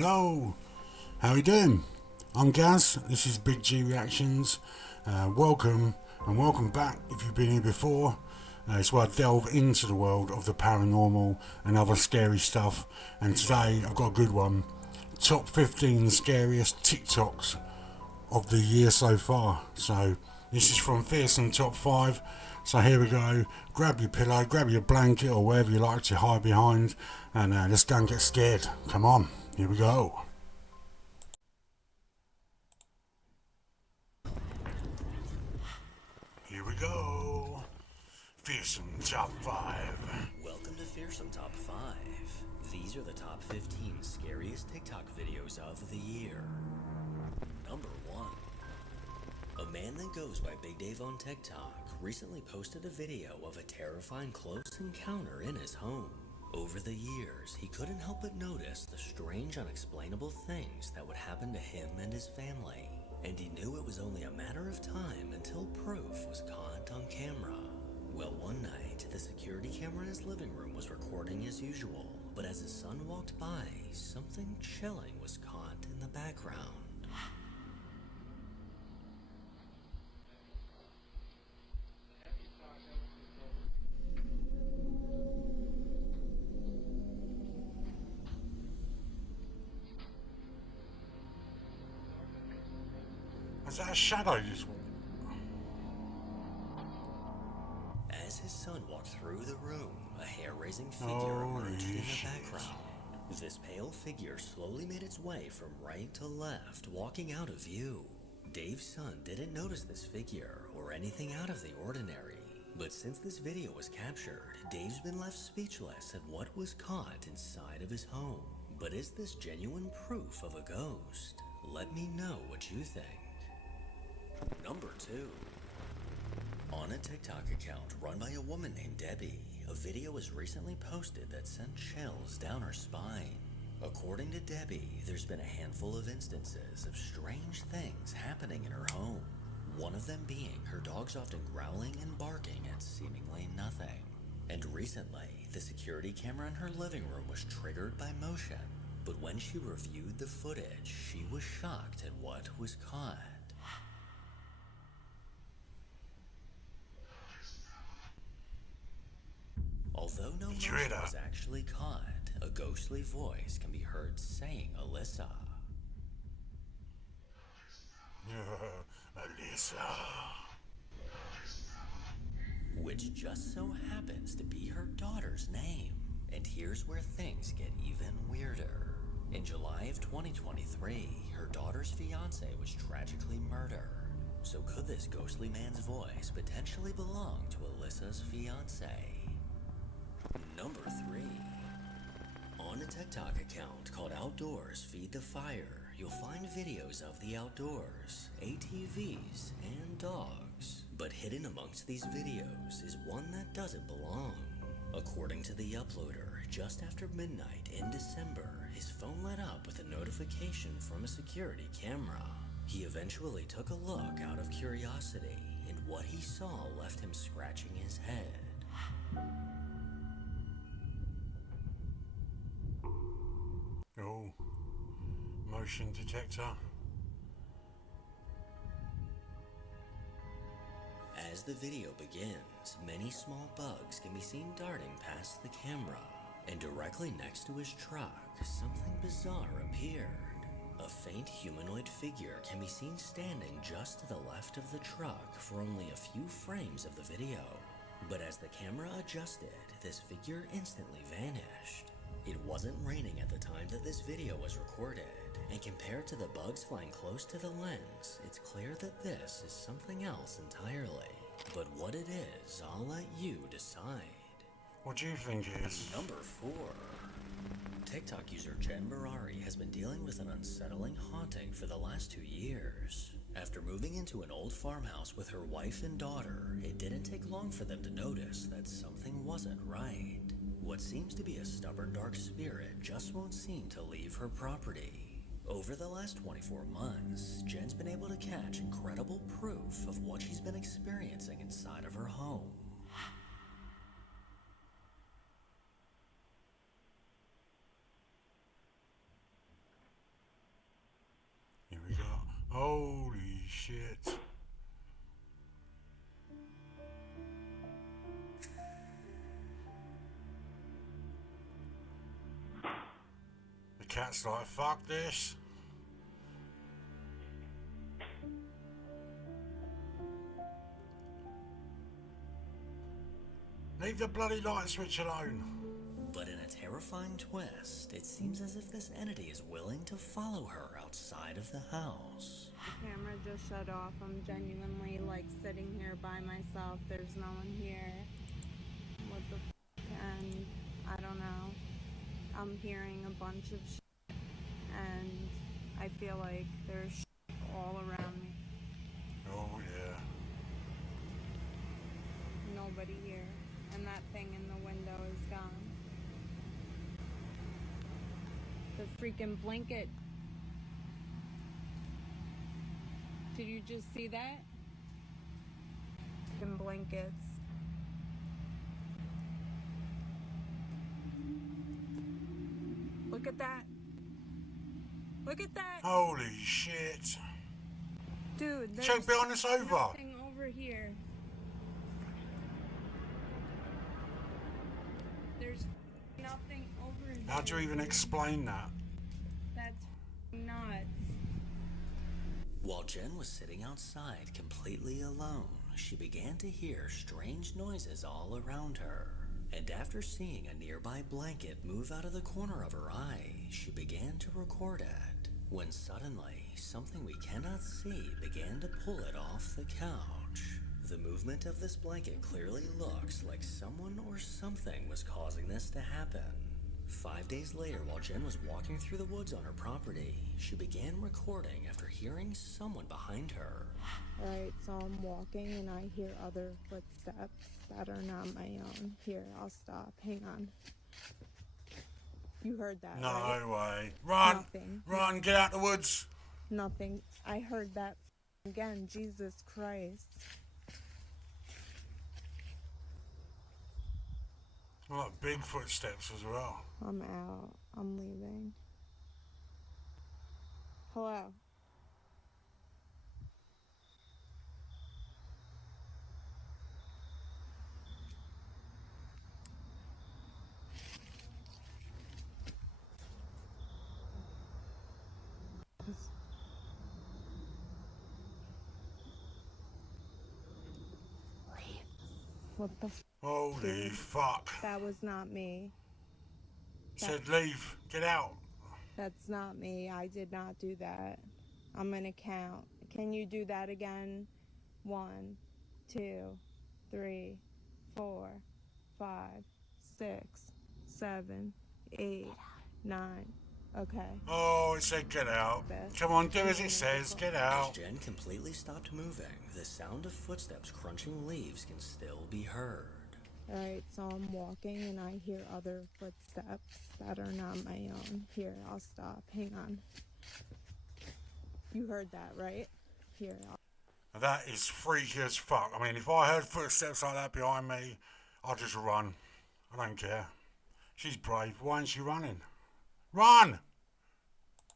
Hello, how are you doing? I'm Gaz, this is Big G Reactions. Welcome and welcome back if you've been here before. It's where I delve into the world of the paranormal and other scary stuff. And today I've got a good one. Top 15 scariest TikToks of the year so far. So this is from Fearsome Top 5. So here we go. Grab your pillow, grab your blanket or wherever you like to hide behind, and let's go and get scared. Come on, here we go. Here we go. Fearsome Top 5. Welcome to Fearsome Top 5. These are the top 15 scariest TikTok videos of the year. Number 1. A man that goes by Big Dave on TikTok recently posted a video of a terrifying close encounter in his home. Over the years, he couldn't help but notice the strange, unexplainable things that would happen to him and his family. And he knew it was only a matter of time until proof was caught on camera. Well, one night, the security camera in his living room was recording as usual, but as his son walked by, something chilling was caught in the background. Is that a shadow just... As his son walked through the room, a hair-raising figure emerged in the background. This pale figure slowly made its way from right to left, walking out of view. Dave's son didn't notice this figure or anything out of the ordinary. But since this video was captured, Dave's been left speechless at what was caught inside of his home. But is this genuine proof of a ghost? Let me know what you think. Number 2. On a TikTok account run by a woman named Debbie, a video was recently posted that sent chills down her spine. According to Debbie, there's been a handful of instances of strange things happening in her home. One of them being her dogs often growling and barking at seemingly nothing. And recently, the security camera in her living room was triggered by motion. But when she reviewed the footage, she was shocked at what was caught. Although no motion was actually caught, a ghostly voice can be heard saying Alyssa. Alyssa. Which just so happens to be her daughter's name. And here's where things get even weirder. In July of 2023, her daughter's fiance was tragically murdered. So could this ghostly man's voice potentially belong to Alyssa's fiance? Number 3. On a TikTok account called Outdoors Feed the Fire, you'll find videos of the outdoors, ATVs, and dogs. But hidden amongst these videos is one that doesn't belong. According to the uploader, just after midnight in December, his phone lit up with a notification from a security camera. He eventually took a look out of curiosity, and what he saw left him scratching his head. Oh, motion detector. As the video begins, many small bugs can be seen darting past the camera, and directly next to his truck, something bizarre appeared. A faint humanoid figure can be seen standing just to the left of the truck for only a few frames of the video. But as the camera adjusted, this figure instantly vanished. It wasn't raining at the time that this video was recorded, and compared to the bugs flying close to the lens, it's clear that this is something else entirely. But what it is, I'll let you decide. What do you think it is? Number 4. TikTok user Jen Marari has been dealing with an unsettling haunting for the last 2 years. After moving into an old farmhouse with her wife and daughter, it didn't take long for them to notice that something wasn't right. What seems to be a stubborn dark spirit just won't seem to leave her property. Over the last 24 months, Jen's been able to catch incredible proof of what she's been experiencing inside of her home. cat's like, fuck this. Leave the bloody light switch alone. But in a terrifying twist, it seems as if this entity is willing to follow her outside of the house. The camera just shut off. I'm genuinely like sitting here by myself. There's no one here. What the f? And I don't know. I'm hearing a bunch of shit, and I feel like there's shit all around me. Oh yeah. Nobody here. And that thing in the window is gone. The freaking blanket. Did you just see that? Freaking blankets. Look at that. Look at that. Holy shit. Dude, there's Check behind the sofa. nothing over here. There's nothing over here. How do you even explain that? That's nuts. While Jen was sitting outside completely alone, she began to hear strange noises all around her. And after seeing a nearby blanket move out of the corner of her eye, she began to record it. When suddenly, something we cannot see began to pull it off the couch. The movement of this blanket clearly looks like someone or something was causing this to happen. 5 days later, while Jen was walking through the woods on her property, she began recording after hearing someone behind her. Alright, so I'm walking and I hear other footsteps that are not my own. Here, I'll stop. Hang on. You heard that, No right? way. Run! Nothing. Run, get out the woods! Nothing. I heard that again. Jesus Christ. Well, like big footsteps as well. I'm out. I'm leaving. Hello. What the f? Holy fuck. That was not me. Said leave, get out. That's not me. I did not do that. I'm gonna count. Can you do that again? 1, 2, 3, 4, 5, 6, 7, 8, 9. Okay. Oh, it said get out. Come on, do as it says, get As out. Jen completely stopped moving, the sound of footsteps crunching leaves can still be heard. Alright, so I'm walking and I hear other footsteps that are not my own. Here, I'll stop. Hang on. You heard that, right? Here, That is freaky as fuck. I mean, if I heard footsteps like that behind me, I'd just run. I don't care. She's brave. Why isn't she running? Run!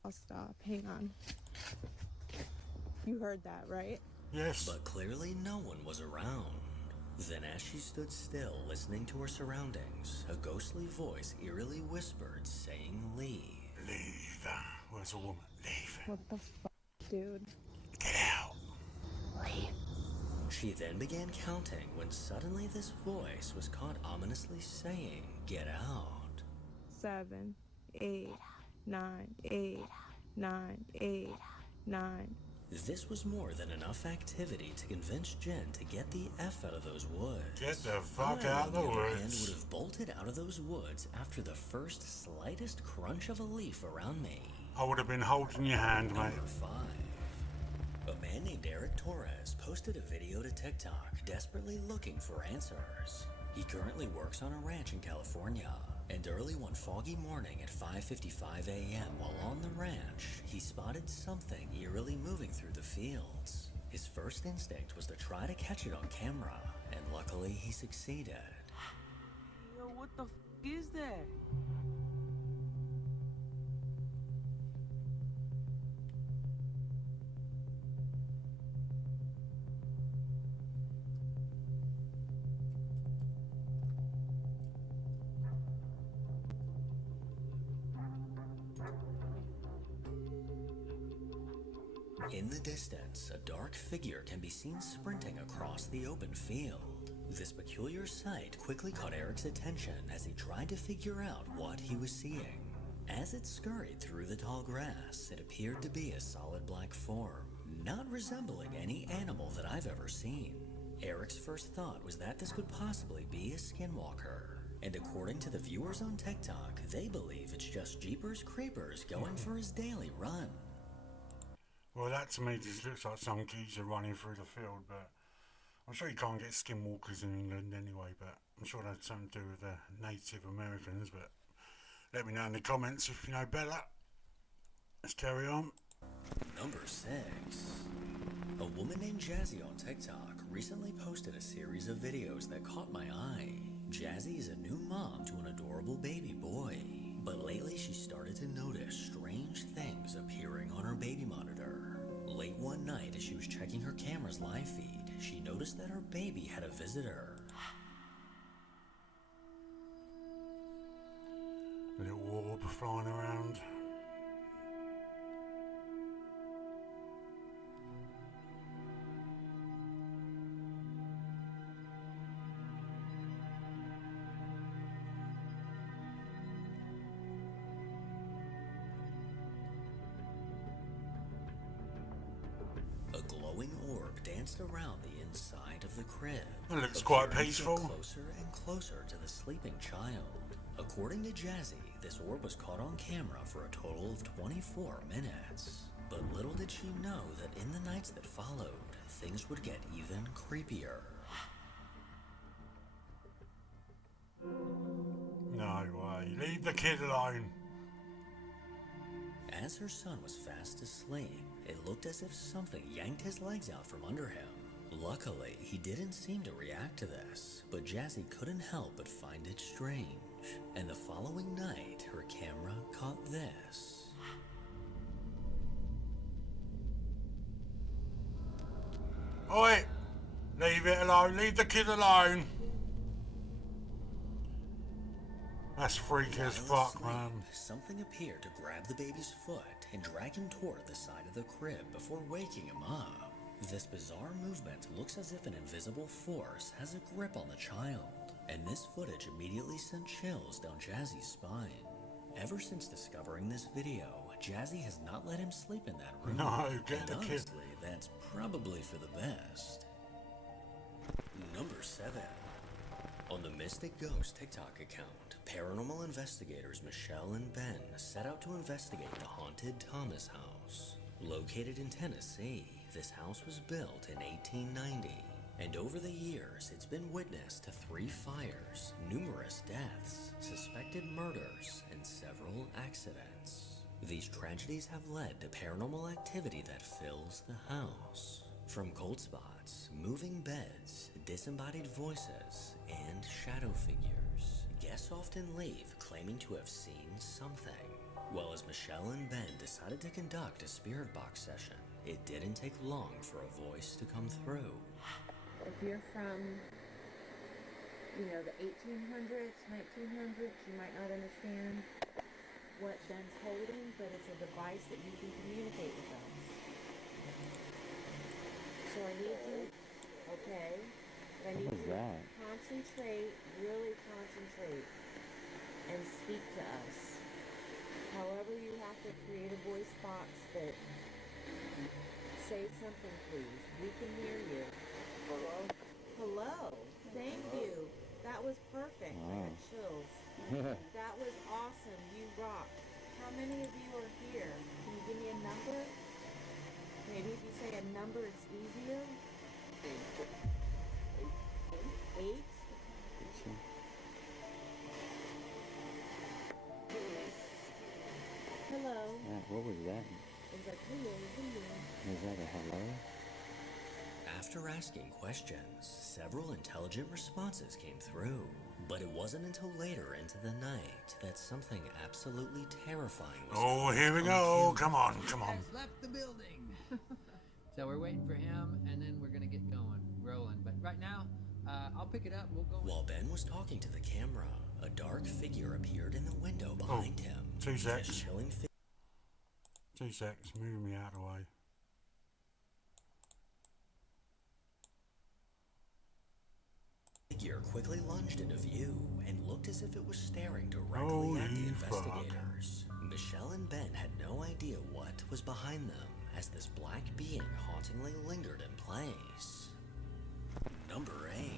I'll stop. Hang on. You heard that, right? Yes. But clearly no one was around. Then as she stood still, listening to her surroundings, a ghostly voice eerily whispered, saying, "Leave." Leave. Where's the woman? Leave. What the f, dude? Get out. Leave. She then began counting when suddenly this voice was caught ominously saying, "Get out." 7, 8, 9, 8, 9, 8, 9. This was more than enough activity to convince Jen to get the F out of those woods. Get the fuck I, out of the on other hand, woods. would have bolted out of those woods after the first slightest crunch of a leaf around me. I would have been holding your hand, mate. Number 5. A man named Eric Torres posted a video to TikTok desperately looking for answers. He currently works on a ranch in California, and early one foggy morning at 5:55 a.m. while on the ranch, he spotted something eerily moving through the fields. His first instinct was to try to catch it on camera, and luckily he succeeded. Yo, what the f is that? In the distance, a dark figure can be seen sprinting across the open field. This peculiar sight quickly caught Eric's attention as he tried to figure out what he was seeing. As it scurried through the tall grass, it appeared to be a solid black form, not resembling any animal that I've ever seen. Eric's first thought was that this could possibly be a skinwalker. And according to the viewers on TikTok, they believe it's just Jeepers Creepers going for his daily run. Well, that to me just looks like some geezer running through the field, but I'm sure you can't get skinwalkers in England anyway, but I'm sure that's something to do with the Native Americans, but let me know in the comments if you know better. Let's carry on. Number 6. A woman named Jazzy on TikTok recently posted a series of videos that caught my eye. Jazzy is a new mom to an adorable baby boy, but lately she started to notice strange things appearing on her baby monitor. Late one night as she was checking her camera's live feed, she noticed that her baby had a visitor. A little orb flying around. A glowing orb danced around the inside of the crib. It looks quite appearing peaceful. to get closer and closer to the sleeping child. According to Jazzy, this orb was caught on camera for a total of 24 minutes. But little did she know that in the nights that followed, things would get even creepier. No way. Leave the kid alone. As her son was fast asleep, it looked as if something yanked his legs out from under him. Luckily, he didn't seem to react to this, but Jazzy couldn't help but find it strange. And the following night, her camera caught this. Oi! Leave it alone. Leave the kid alone. That's freaky as While fuck, asleep, man. something appeared to grab the baby's foot and drag him toward the side of the crib before waking him up. This bizarre movement looks as if an invisible force has a grip on the child, and this footage immediately sent chills down Jazzy's spine. Ever since discovering this video, Jazzy has not let him sleep in that room. No, get and the kid. honestly, that's probably for the best. Number 7. On the Mystic Ghost TikTok account, paranormal investigators Michelle and Ben set out to investigate the haunted Thomas House. Located in Tennessee, this house was built in 1890, and over the years it's been witness to 3 fires, numerous deaths, suspected murders, and several accidents. These tragedies have led to paranormal activity that fills the house. From cold spots, moving beds, disembodied voices, and shadow figures, guests often leave claiming to have seen something. Well, as Michelle and Ben decided to conduct a spirit box session, it didn't take long for a voice to come through. If you're from, the 1800s, 1900s, you might not understand what Ben's holding, but it's a device that you can communicate with us. So I need you, okay? I need you to concentrate, really concentrate, and speak to us. However, you have to create a voice box, but say something, please. We can hear you. Hello? Hello. Thank you. That was perfect. I got chills. That was awesome. You rock. How many of you are here? Can you give me a number? Maybe if you say a number, it's easier. 8? Hello. What was that? It was like, hello. Was that a hello? After asking questions, several intelligent responses came through. But it wasn't until later into the night that something absolutely terrifying was Oh, caught here we on go. camera. Come on, come on. Has left the building. So we're waiting for him, and then we're gonna get rolling. But right now, I'll pick it up. We'll go. While Ben was talking to the camera, a dark figure appeared in the window behind him. 2 secs. This chilling 2 secs. Move me out of the way. figure quickly lunged into view and looked as if it was staring directly at the Holy fuck. investigators. Michelle and Ben had no idea what was behind them as this black being hauntingly lingered in place. Number 8.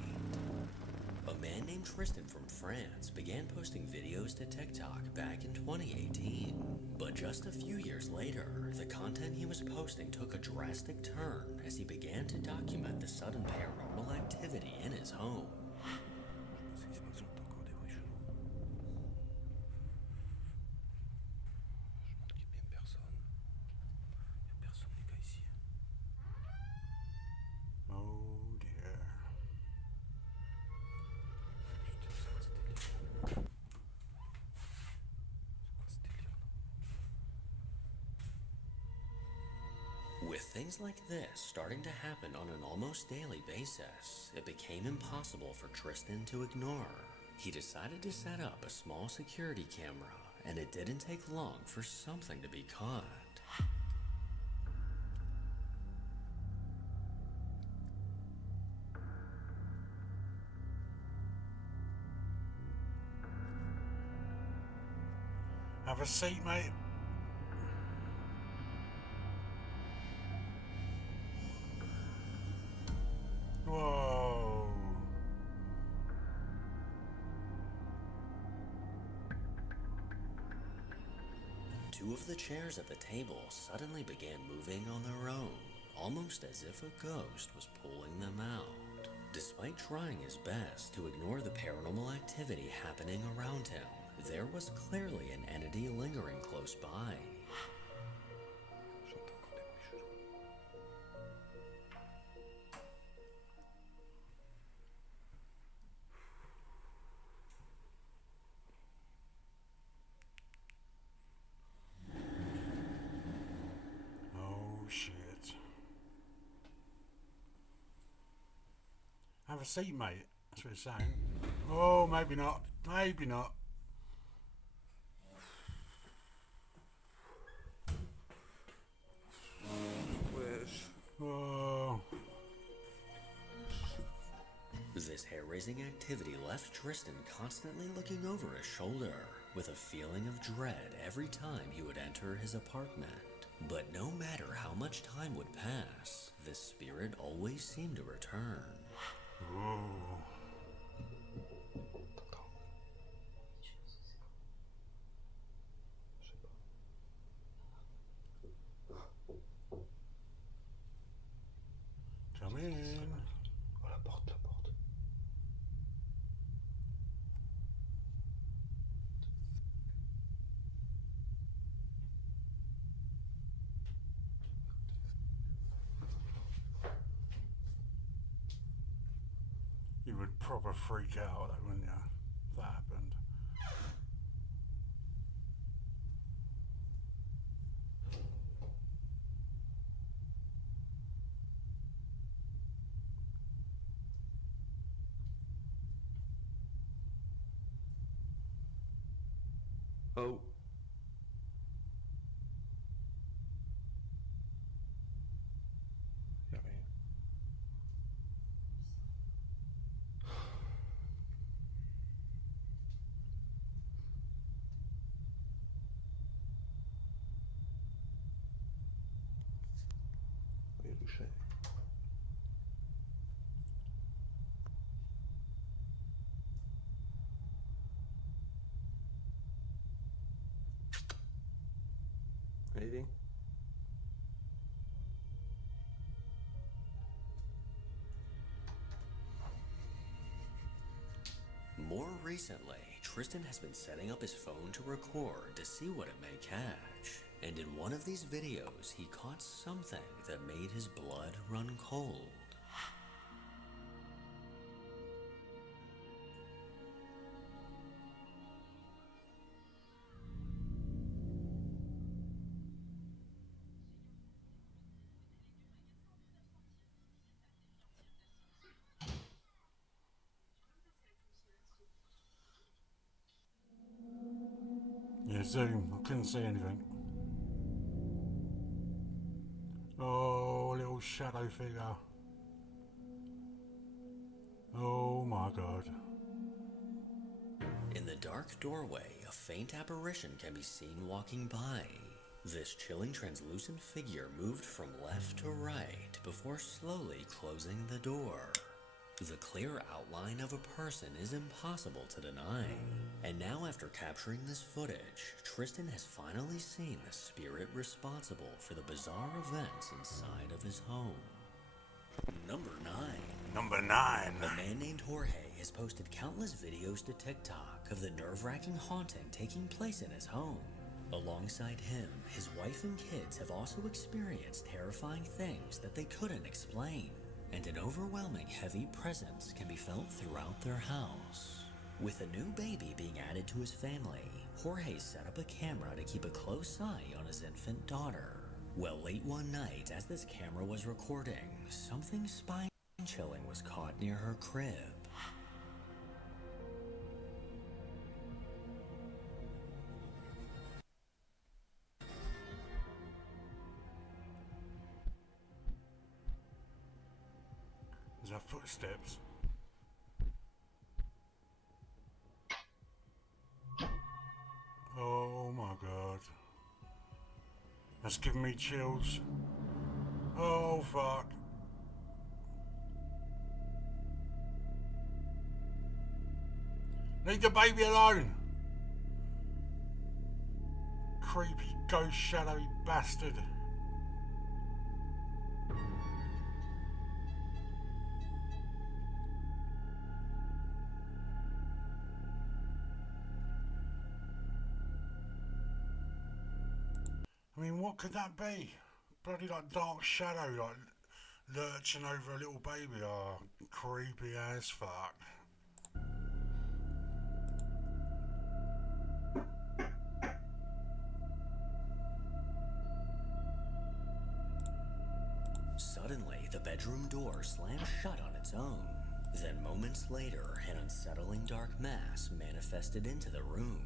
A man named Tristan from France began posting videos to TikTok back in 2018. But just a few years later, the content he was posting took a drastic turn as he began to document the sudden paranormal activity in his home. Oh dear. With things like this starting to happen on an almost daily basis, it became impossible for Tristan to ignore. He decided to set up a small security camera, and it didn't take long for something to be caught. Have a seat, mate. Whoa. Two of the chairs at the table suddenly began moving on their own, almost as if a ghost was pulling them out. Despite trying his best to ignore the paranormal activity happening around him, there was clearly an entity lingering close by. Oh shit. Have a seat, mate. That's what it's saying. Oh, maybe not. Maybe not. Oh. This hair-raising activity left Tristan constantly looking over his shoulder, with a feeling of dread every time he would enter his apartment. But no matter how much time would pass, this spirit always seemed to return. Oh. Come in. Oh, la porte, la porte. You would proper freak out, though, wouldn't you? If that happened. Oh. Y'a rien. Il y a le chat. Anything? More recently, Tristan has been setting up his phone to record to see what it may catch. And in one of these videos, he caught something that made his blood run cold. Yeah, zoom. I couldn't see anything. Oh, little shadow figure. Oh my god. In the dark doorway, a faint apparition can be seen walking by. This chilling translucent figure moved from left to right before slowly closing the door. The clear outline of a person is impossible to deny. And now, after capturing this footage, Tristan has finally seen the spirit responsible for the bizarre events inside of his home. Number 9. Number 9. A man named Jorge has posted countless videos to TikTok of the nerve-wracking haunting taking place in his home. Alongside him, his wife and kids have also experienced terrifying things that they couldn't explain, and an overwhelming heavy presence can be felt throughout their house. With a new baby being added to his family, Jorge set up a camera to keep a close eye on his infant daughter. Well, late one night, as this camera was recording, something spine-chilling was caught near her crib. There's our footsteps. Oh my god. That's giving me chills. Oh fuck. Leave the baby alone. Creepy ghost shadowy bastard. I mean, what could that be? Bloody like dark shadow, like lurching over a little baby. Oh, creepy as fuck. Suddenly, the bedroom door slammed shut on its own. Then moments later, an unsettling dark mass manifested into the room.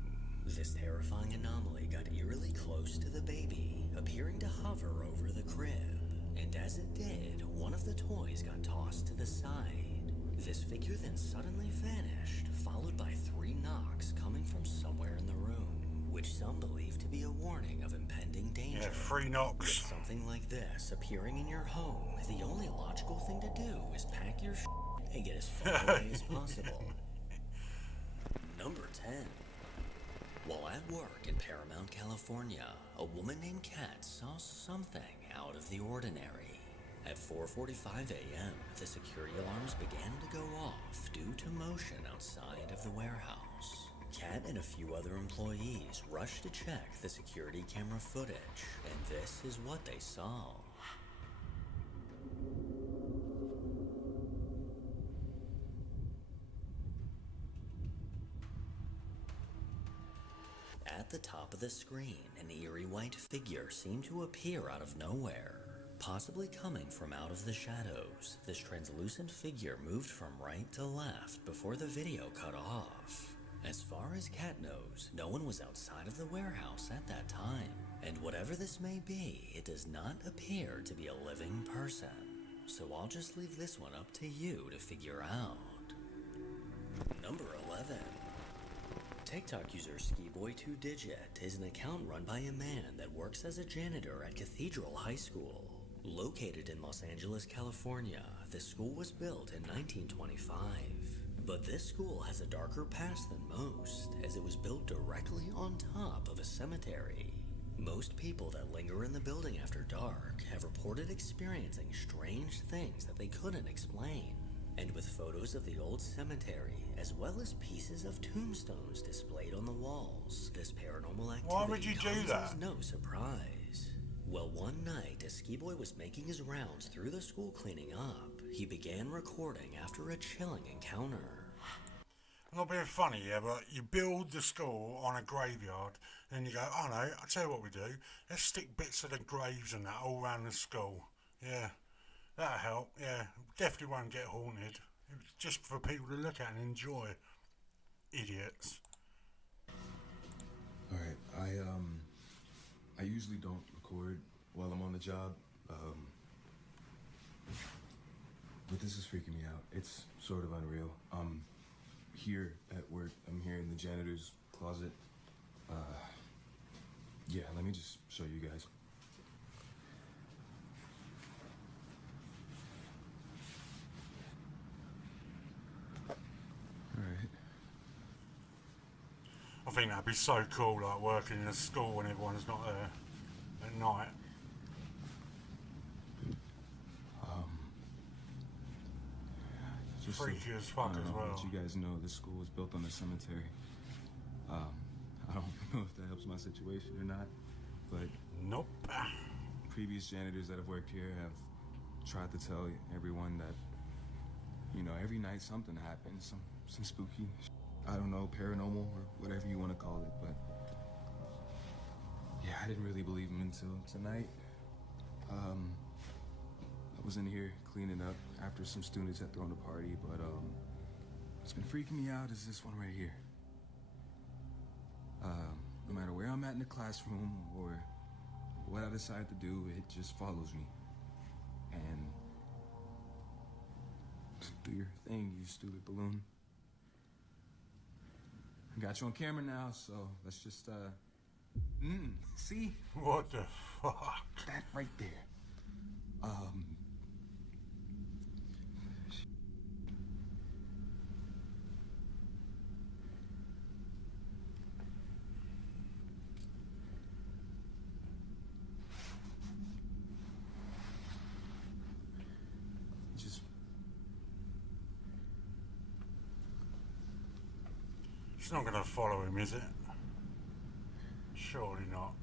This terrifying anomaly got eerily close to the baby, appearing to hover over the crib. And as it did, one of the toys got tossed to the side. This figure then suddenly vanished, followed by 3 knocks coming from somewhere in the room, which some believe to be a warning of impending danger. Yeah, 3 knocks. With something like this appearing in your home, the only logical thing to do is pack your shit and get as far away as possible. Number 10. While at work in Paramount, California, a woman named Kat saw something out of the ordinary. At 4:45 a.m., the security alarms began to go off due to motion outside of the warehouse. Kat and a few other employees rushed to check the security camera footage, and this is what they saw. At the top of the screen, an eerie white figure seemed to appear out of nowhere. Possibly coming from out of the shadows, this translucent figure moved from right to left before the video cut off. As far as Kat knows, no one was outside of the warehouse at that time. And whatever this may be, it does not appear to be a living person. So I'll just leave this one up to you to figure out. Number 11. TikTok user Skiboy2Digit is an account run by a man that works as a janitor at Cathedral High School. Located in Los Angeles, California, the school was built in 1925. But this school has a darker past than most, as it was built directly on top of a cemetery. Most people that linger in the building after dark have reported experiencing strange things that they couldn't explain. And with photos of the old cemetery, as well as pieces of tombstones displayed on the walls, this paranormal activity Why would you do that? comes as no surprise. Well, one night, as Ski-Boy was making his rounds through the school cleaning up, he began recording after a chilling encounter. I'm not being funny, yeah, but you build the school on a graveyard, and you go, oh no, I'll tell you what we do, let's stick bits of the graves and that all around the school. Yeah, that'll help, yeah, definitely won't get haunted. It's just for people to look at and enjoy. Idiots. Alright, I usually don't record while I'm on the job. but this is freaking me out. It's sort of unreal. Here at work, I'm here in the janitor's closet. Yeah, let me just show you guys. Alright. I think that'd be so cool, like working in a school when everyone's not there at night. Just Freaky as fuck as well. Let you guys know this school was built on a cemetery. I don't know if that helps my situation or not, but nope. Previous janitors that have worked here have tried to tell everyone that, you know, every night something happens, some spooky, I don't know, paranormal or whatever you want to call it, but yeah, I didn't really believe them until tonight. I was in here cleaning up after some students had thrown a party, but what's been freaking me out is this one right here. No matter where I'm at in the classroom or what I decide to do, it just follows me. And do your thing, you stupid balloon. I got you on camera now, so let's just see? What the fuck? That right there. It's not gonna follow him, is it? Surely not.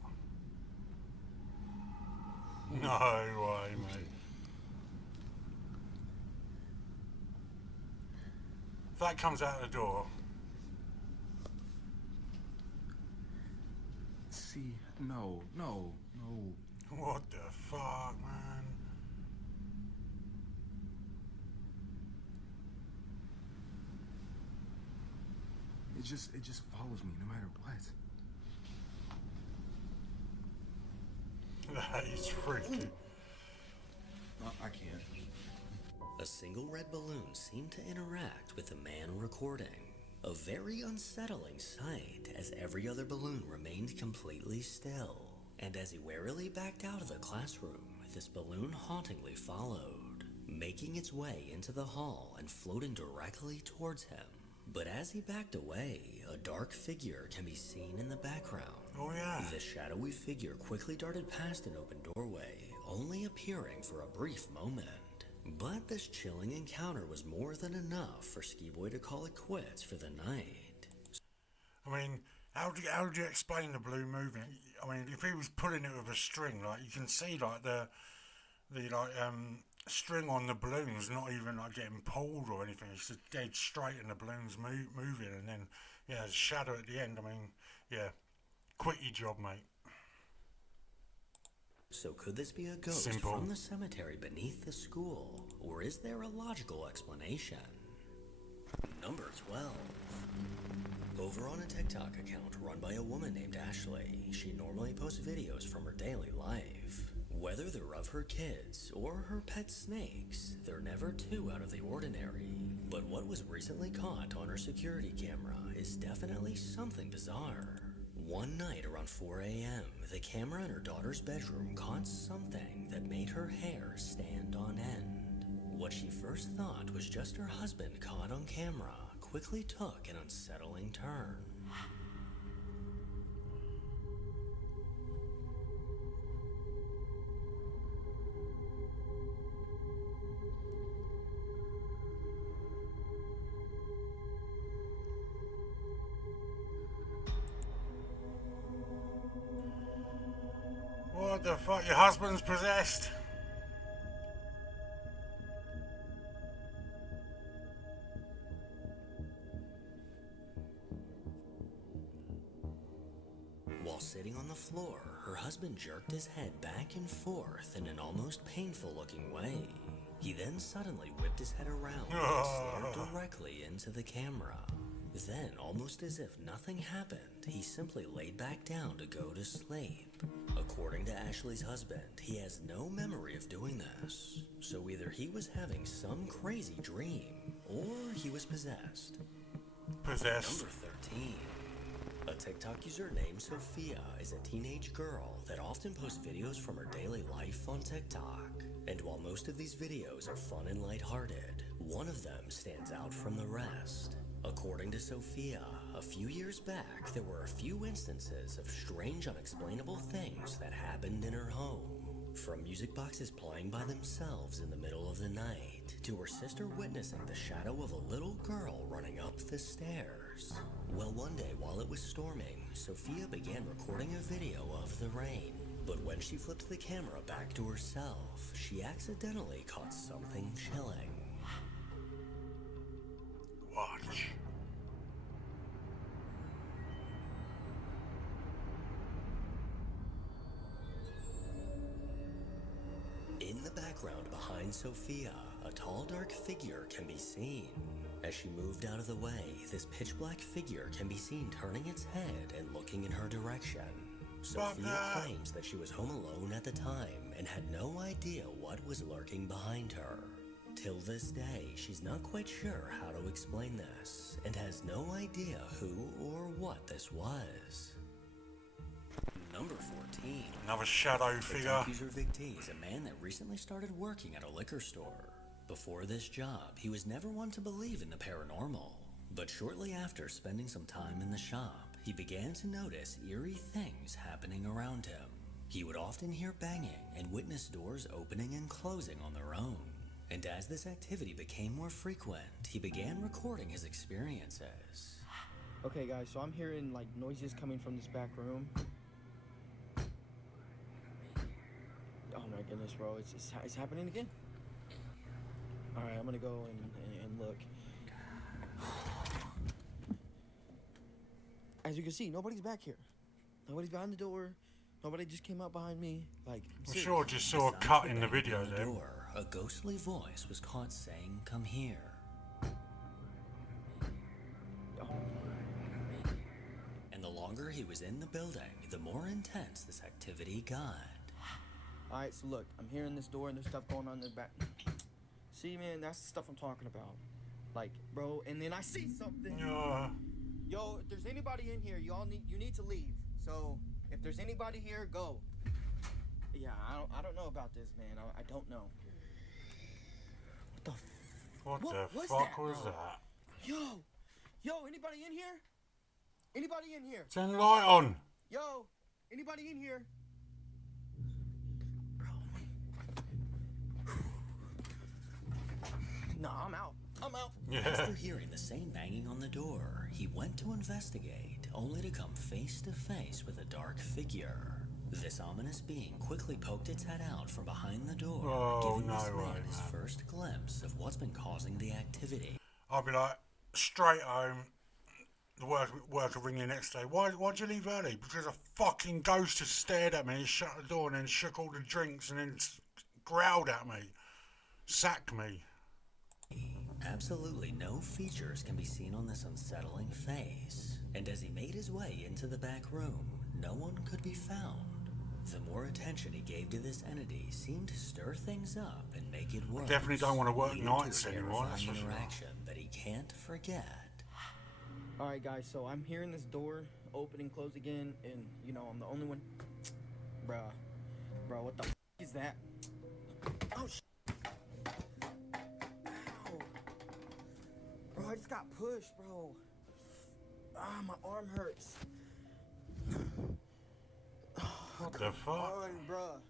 No way, mate. If that comes out the door. See, no. What the fuck, man? It just follows me no matter what. That is freaky. I can't. A single red balloon seemed to interact with the man recording. A very unsettling sight, as every other balloon remained completely still. And as he warily backed out of the classroom, this balloon hauntingly followed, making its way into the hall and floating directly towards him. But as he backed away, a dark figure can be seen in the background. Oh yeah. The shadowy figure quickly darted past an open doorway, only appearing for a brief moment. But this chilling encounter was more than enough for Ski Boy to call it quits for the night. I mean, how do you explain the balloon moving? I mean, if he was pulling it with a string, like you can see, like the string on the balloon's not even like getting pulled or anything. It's just dead straight, and the balloon's moving, and then the shadow at the end. I mean, yeah, quit your job, mate. So could this be a ghost Simple. from the cemetery beneath the school, or is there a logical explanation? Number 12. Over on a TikTok account run by a woman named Ashley, she normally posts videos from her daily life. Whether they're of her kids or her pet snakes, they're never too out of the ordinary. But what was recently caught on her security camera is definitely something bizarre. One night around 4 a.m., the camera in her daughter's bedroom caught something that made her hair stand on end. What she first thought was just her husband caught on camera quickly took an unsettling turn. What the fuck? Your husband's possessed? While sitting on the floor, her husband jerked his head back and forth in an almost painful-looking way. He then suddenly whipped his head around and stared directly into the camera. Then, almost as if nothing happened, he simply laid back down to go to sleep. According to Ashley's husband, he has no memory of doing this. So either he was having some crazy dream, or he was possessed. Possessed. Number 13. A TikTok user named Sophia is a teenage girl that often posts videos from her daily life on TikTok. And while most of these videos are fun and lighthearted, one of them stands out from the rest. According to Sophia, a few years back, there were a few instances of strange, unexplainable things that happened in her home. From music boxes playing by themselves in the middle of the night, to her sister witnessing the shadow of a little girl running up the stairs. Well, one day while it was storming, Sophia began recording a video of the rain. But when she flipped the camera back to herself, she accidentally caught something chilling. Watch. In the background behind Sophia, a tall dark figure can be seen. As she moved out of the way, this pitch black figure can be seen turning its head and looking in her direction. Sophia claims that she was home alone at the time and had no idea what was lurking behind her. Till this day, she's not quite sure how to explain this and has no idea who or what this was. Number 14. Another shadow figure. TikTok user Vic T is a man that recently started working at a liquor store. Before this job, he was never one to believe in the paranormal. But shortly after spending some time in the shop, he began to notice eerie things happening around him. He would often hear banging and witness doors opening and closing on their own. And as this activity became more frequent, he began recording his experiences. Okay guys, so I'm hearing like noises coming from this back room. Oh my goodness, bro, it's happening again. Alright, I'm gonna go and look. As you can see, nobody's back here. Nobody's behind the door. Nobody just came out behind me. Like, I'm sure I just saw a cut in the video there. A ghostly voice was caught saying, "Come here." And the longer he was in the building, the more intense this activity got. Alright, so look, I'm hearing this door and there's stuff going on in the back. See, man, that's the stuff I'm talking about. Like, bro, and then I see something. Yo, if there's anybody in here, you need to leave. So, if there's anybody here, go. Yeah, I don't know about this, man. I don't know. What the fuck was that? Yo, anybody in here? Anybody in here? Turn the light on. Yo, anybody in here? No, I'm out. Yeah. After hearing the same banging on the door, he went to investigate, only to come face to face with a dark figure. This ominous being quickly poked its head out from behind the door, giving this man his first glimpse of what's been causing the activity. I'll be like, straight home. The worker ring the next day. Why'd you leave early? Because a fucking ghost just stared at me, shut the door, and then shook all the drinks, and then growled at me, sacked me. Absolutely no features can be seen on this unsettling face, and as he made his way into the back room, no one could be found. The more attention he gave to this entity seemed to stir things up and make it worse. I definitely don't want to work nights anymore, that's for sure. Interaction that he can't forget. Alright guys, so I'm hearing this door open and close again, and you know, I'm the only one. Bro, what the f is that? Oh sh. Ow. Bro, I just got pushed, bro. Ah, my arm hurts. What the fuck? Bro.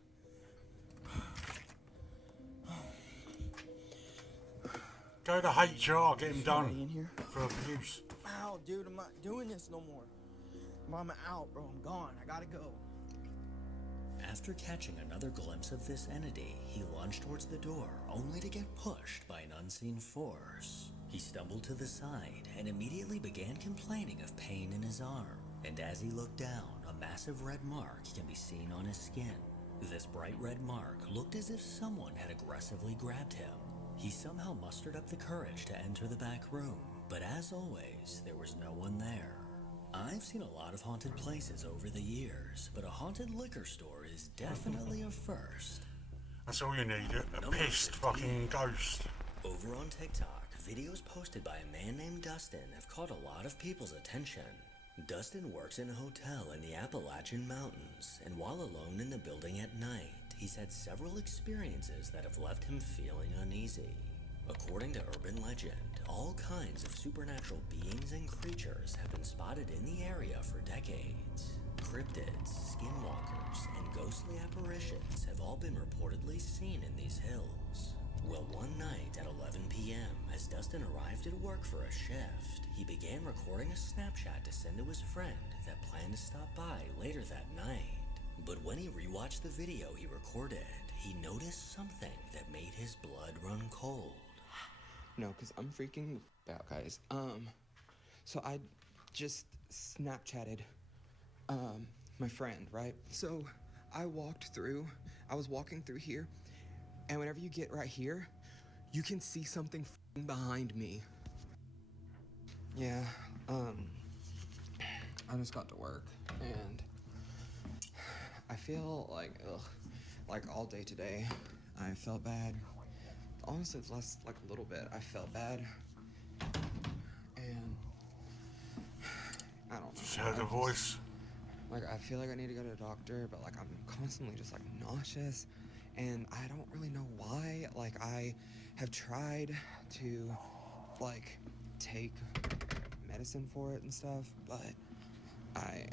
Go to HR, get him done in here? for abuse. Ow, dude, I'm not doing this no more. I'm out, bro. I'm gone. I gotta go. After catching another glimpse of this entity, he lunged towards the door, only to get pushed by an unseen force. He stumbled to the side and immediately began complaining of pain in his arm. And as he looked down, a massive red mark can be seen on his skin. This bright red mark looked as if someone had aggressively grabbed him. He somehow mustered up the courage to enter the back room, but as always, there was no one there. I've seen a lot of haunted places over the years, but a haunted liquor store is definitely a first. That's all you need, a Number pissed 15. fucking ghost. Over on TikTok, videos posted by a man named Dustin have caught a lot of people's attention. Dustin works in a hotel in the Appalachian Mountains, and while alone in the building at night, he's had several experiences that have left him feeling uneasy. According to urban legend, all kinds of supernatural beings and creatures have been spotted in the area for decades. Cryptids, skinwalkers, and ghostly apparitions have all been reportedly seen in these hills. Well, one night at 11 p.m., as Dustin arrived at work for a shift, he began recording a Snapchat to send to his friend that planned to stop by later that night. But when he rewatched the video he recorded, he noticed something that made his blood run cold. No, because I'm freaking out, guys. So I just Snapchatted, my friend, right? So I was walking through here, and whenever you get right here, you can see something behind me. Yeah, I just got to work, and I feel like, like all day today, I felt bad. Honestly, it's less like a little bit. I felt bad, and I don't know. Just heard a voice. Like, I feel like I need to go to a doctor, but like I'm constantly just like nauseous, and I don't really know why. Like, I have tried to like take medicine for it and stuff, but I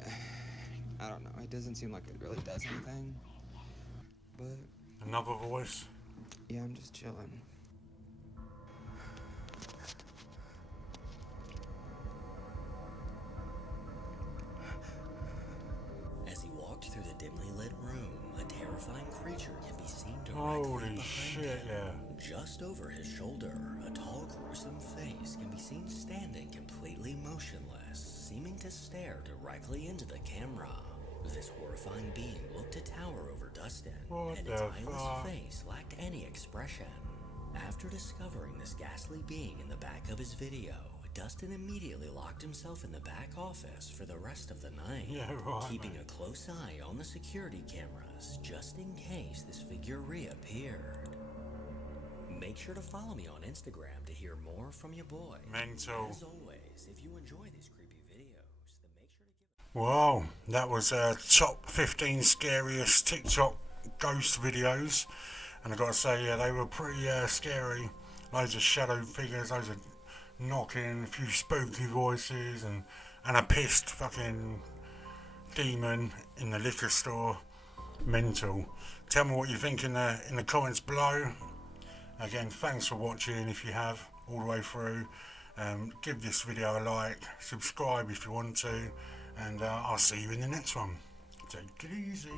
don't know. It doesn't seem like it really does anything. But another voice. Yeah, I'm just chilling. As he walked through the dimly lit room, a terrifying creature can be seen directly behind him. Just over his shoulder, a tall, gruesome face can be seen standing completely motionless, seeming to stare directly into the camera. This horrifying being looked to tower over Dustin, and its eyeless face lacked any expression. After discovering this ghastly being in the back of his video, Dustin immediately locked himself in the back office for the rest of the night, keeping a close eye on the security cameras just in case this figure reappeared. Make sure to follow me on Instagram to hear more from your boy. Mental. As always, if you enjoy these creepy videos, then make sure to give... Wow, that was top 15 scariest TikTok ghost videos. And I've got to say, yeah, they were pretty scary. Loads of shadow figures, loads of knocking, a few spooky voices, and a pissed fucking demon in the liquor store. Mental. Tell me what you think in the comments below. Again, thanks for watching if you have all the way through. Give this video a like, subscribe if you want to, and I'll see you in the next one. Take it easy.